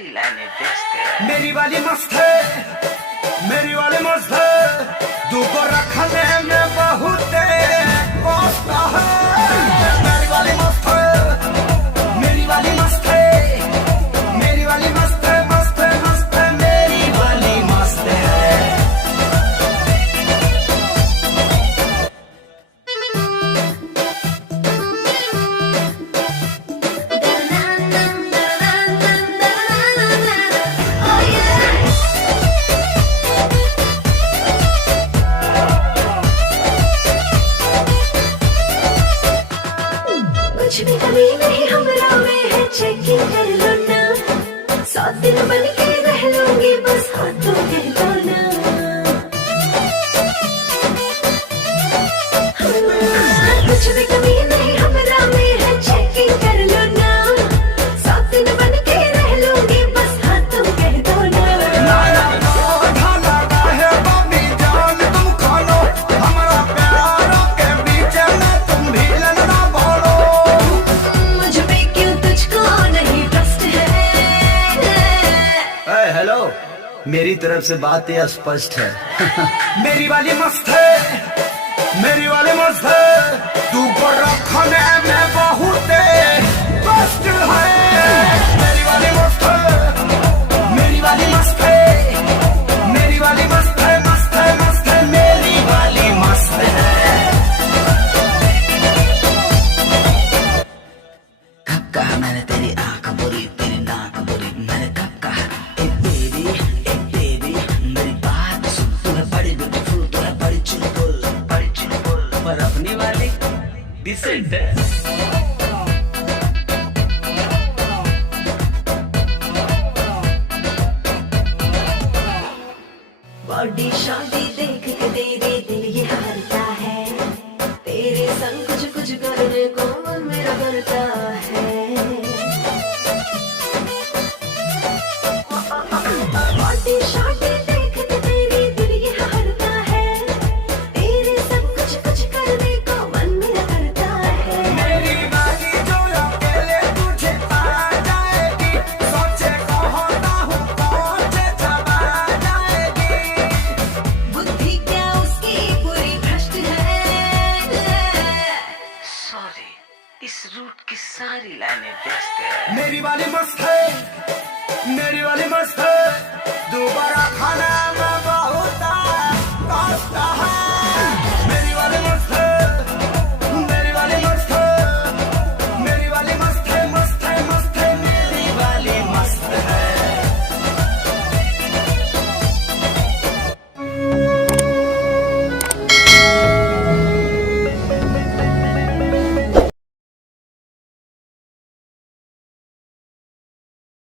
सारी लाइनें बेचते हैं। मेरी वाली मस्त है, मेरी वाली मस्त है, दूको रखने में बहुत कष्ट है। मेरी वाली मस्त है, मेरी वाली मस्त है, मेरी वाली मस्त है, मस्त है, मस्त है, मेरी वाली मस्त है। कुछ भी कमी नहीं हमरा में है, चेकिंग कर लो ना। 100 दिन बन के रह लूंगी, बस हाथों कह दो ना। कुछ भी कमी नहीं हमरा में है, चेकिंग कर लो ना। 100 दिन बन के रह लूंगी, बस हाथों कह दो ना। मुझ पे क्यों तुझको नहीं ट्रस्ट है। हेलो, मेरी तरफ से बात यह स्पष्ट है। मेरी वाली मस्त है, मेरी वाली मस्त है, तू को रखने में बहुत कष्ट है। मेरी वाली मस्त है, मेरी वाली मस्त है, मेरी वाली मस्त है, मस्त है, मस्त है, मेरी वाली मस्त है। कब कहा मैंने तेरी आंख बुरी, तेरी नाक बुरी, मैंने कब कहा ए बेबी मेरी बात सुन। तू है बड़ी ब्यूटीफुल, तू है बड़ी चुलबुल, बड़ी चुलबुल, पर अपनी वाली डिसेंट है। बॉडी शादी देख के तेरी